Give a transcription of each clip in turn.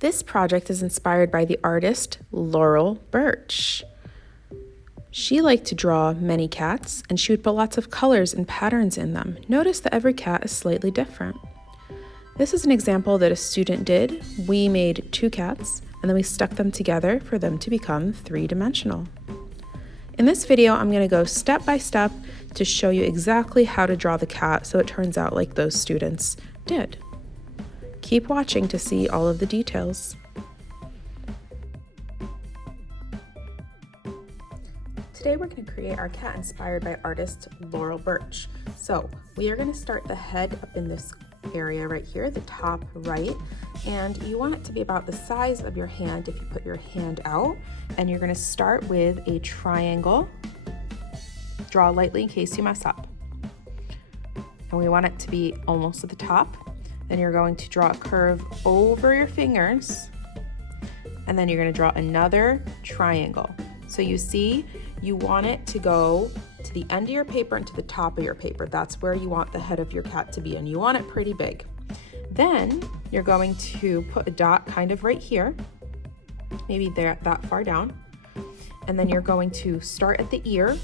This project is inspired by the artist Laurel Burch. She liked to draw many cats, and she would put lots of colors and patterns in them. Notice that every cat is slightly different. This is an example that a student did. We made 2 cats, and then we stuck them together for them to become 3-dimensional. In this video, I'm going to go step by step to show you exactly how to draw the cat so it turns out like those students did. Keep watching to see all of the details. Today we're going to create our cat inspired by artist Laurel Burch. So we are going to start the head up in this area right here, the top right, and you want it to be about the size of your hand if you put your hand out. And you're going to start with a triangle. Draw lightly in case you mess up. And we want it to be almost at the top. Then you're going to draw a curve over your fingers, and then you're going to draw another triangle. So you see, you want it to go to the end of your paper and to the top of your paper. That's where you want the head of your cat to be, and you want it pretty big. Then you're going to put a dot kind of right here, maybe there, that far down. And then you're going to start at the ear,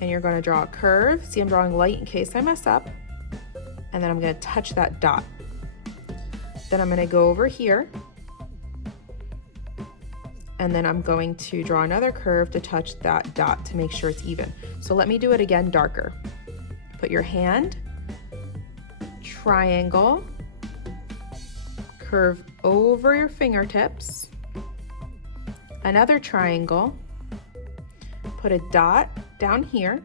and you're going to draw a curve. See, I'm drawing light in case I mess up. And then I'm going to touch that dot. Then I'm going to go over here, and then I'm going to draw another curve to touch that dot to make sure it's even. So let me do it again darker. Put your hand, triangle, curve over your fingertips, another triangle, put a dot down here,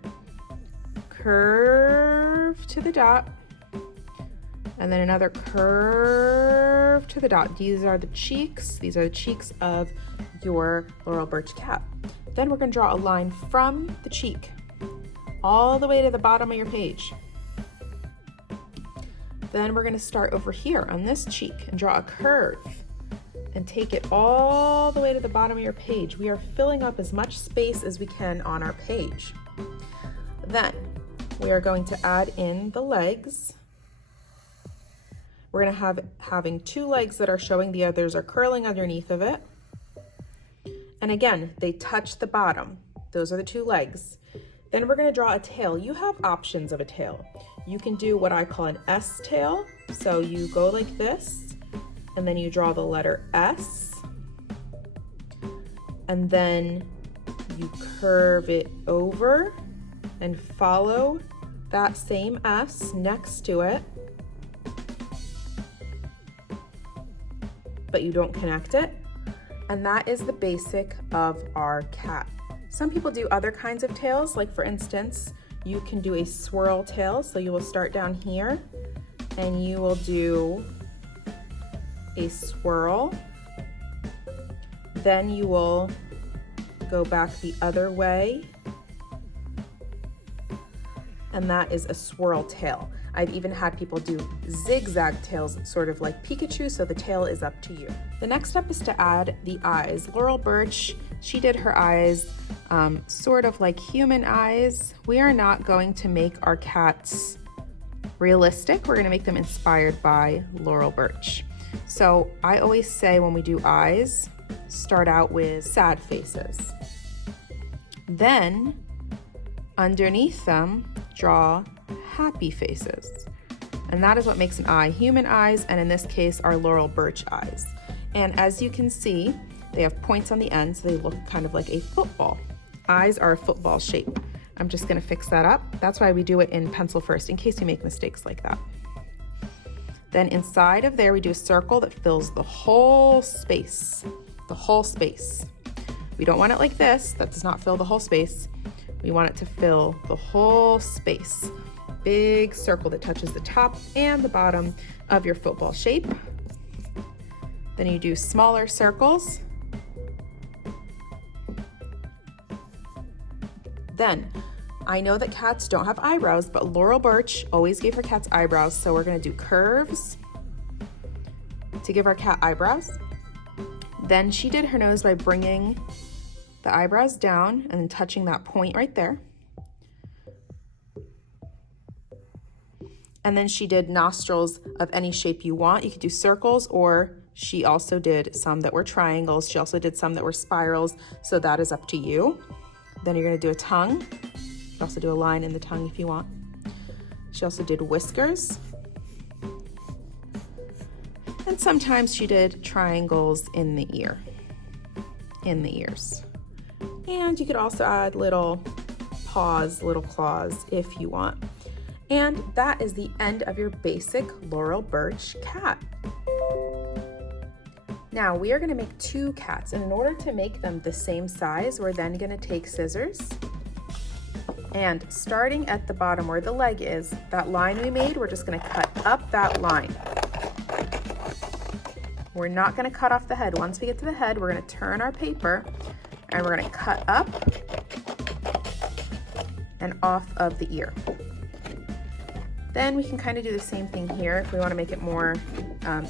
curve to the dot, and then another curve to the dot. These are the cheeks. These are the cheeks of your Laurel Burch cat. Then we're going to draw a line from the cheek all the way to the bottom of your page. Then we're going to start over here on this cheek and draw a curve and take it all the way to the bottom of your page. We are filling up as much space as we can on our page. Then we are going to add in the legs. We're going to having 2 legs that are showing, the others are curling underneath of it. And again, they touch the bottom. Those are the 2 legs. Then we're going to draw a tail. You have options of a tail. You can do what I call an S tail. So you go like this, and then you draw the letter S. And then you curve it over and follow that same S next to it. But you don't connect it. And that is the basic of our cat. Some people do other kinds of tails, like for instance, you can do a swirl tail. So you will start down here and you will do a swirl. Then you will go back the other way. And that is a swirl tail. I've even had people do zigzag tails, sort of like Pikachu, so the tail is up to you. The next step is to add the eyes. Laurel Burch, she did her eyes sort of like human eyes. We are not going to make our cats realistic. We're going to make them inspired by Laurel Burch. So I always say when we do eyes, start out with sad faces. Then underneath them, draw happy faces. And that is what makes an eye. Human eyes, and in this case, our Laurel Burch eyes. And as you can see, they have points on the end, so they look kind of like a football. Eyes are a football shape. I'm just gonna fix that up. That's why we do it in pencil first, in case you make mistakes like that. Then inside of there, we do a circle that fills the whole space. The whole space. We don't want it like this. That does not fill the whole space. We want it to fill the whole space. Big circle that touches the top and the bottom of your football shape. Then you do smaller circles. Then, I know that cats don't have eyebrows, but Laurel Burch always gave her cats eyebrows, so we're gonna do curves to give our cat eyebrows. Then she did her nose by bringing the eyebrows down and then touching that point right there. And then she did nostrils of any shape you want. You could do circles, or She also did some that were triangles. She also did some that were spirals, so that is up to you. Then you're gonna do a tongue. You can also do a line in the tongue if you want. She also did whiskers. And sometimes she did triangles in the ears. And you could also add little paws, little claws if you want. And that is the end of your basic Laurel Burch cat. Now we are going to make two cats, and in order to make them the same size, we're then going to take scissors, and starting at the bottom where the leg is, that line we made, we're just going to cut up that line. We're not going to cut off the head. Once we get to the head, we're going to turn our paper and we're going to cut up and off of the ear. Then we can kind of do the same thing here if we want to make it more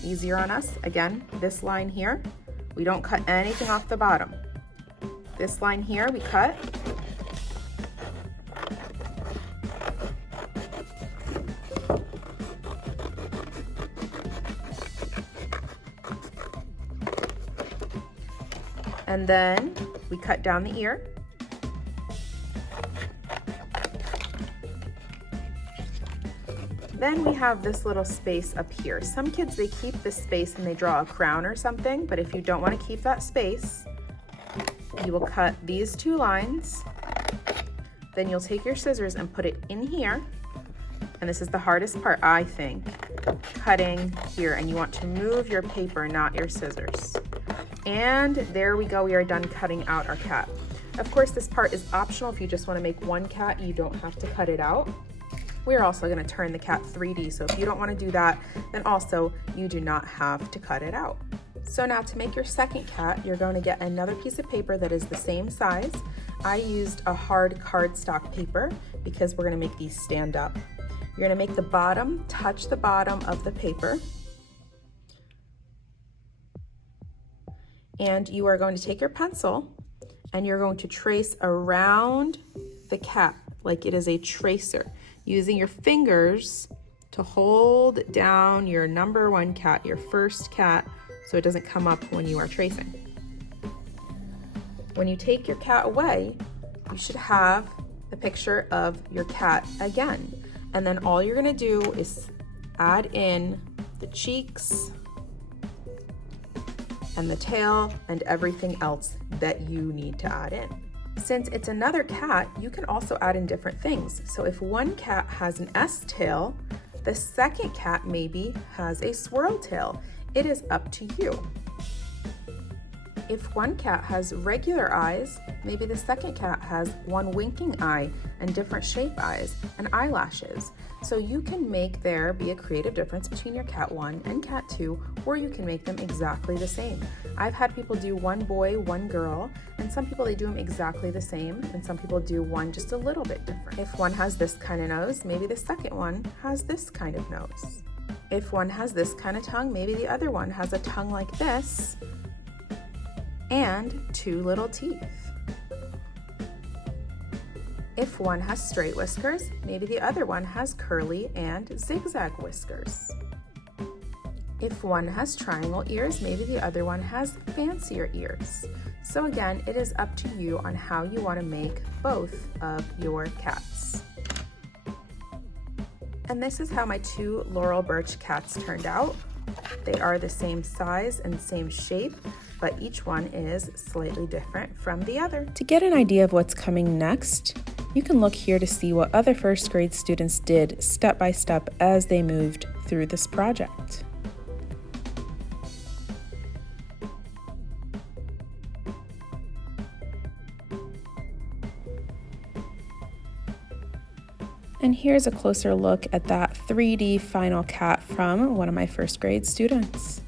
easier on us. Again, this line here, we don't cut anything off the bottom. This line here we cut. And then we cut down the ear. Then we have this little space up here. Some kids, they keep this space and they draw a crown or something, but if you don't want to keep that space, you will cut these two lines. Then you'll take your scissors and put it in here. And this is the hardest part, I think, cutting here. And you want to move your paper, not your scissors. And there we go, we are done cutting out our cat. Of course, this part is optional. If you just want to make one cat, you don't have to cut it out. We're also going to turn the cat 3D, so if you don't want to do that, then also you do not have to cut it out. So now to make your second cat, you're going to get another piece of paper that is the same size. I used a hard cardstock paper because we're going to make these stand up. You're going to make the bottom touch the bottom of the paper. And you are going to take your pencil and you're going to trace around the cat like it is a tracer, using your fingers to hold down your number one cat, your first cat, so it doesn't come up when you are tracing. When you take your cat away, you should have the picture of your cat again. And then all you're gonna do is add in the cheeks and the tail and everything else that you need to add in. Since it's another cat, you can also add in different things. So if one cat has an S tail, the second cat maybe has a swirl tail. It is up to you. If one cat has regular eyes, maybe the second cat has one winking eye and different shape eyes and eyelashes. So you can make there be a creative difference between your cat 1 and cat 2, or you can make them exactly the same. I've had people do one boy, one girl, and some people, they do them exactly the same, and some people do one just a little bit different. If one has this kind of nose, maybe the second one has this kind of nose. If one has this kind of tongue, maybe the other one has a tongue like this and two little teeth. If one has straight whiskers, maybe the other one has curly and zigzag whiskers. If one has triangle ears, maybe the other one has fancier ears. So again, it is up to you on how you want to make both of your cats. And this is how my two Laurel Burch cats turned out. They are the same size and same shape, but each one is slightly different from the other. To get an idea of what's coming next, you can look here to see what other first grade students did step by step as they moved through this project. And here's a closer look at that 3D final cat from one of my first grade students.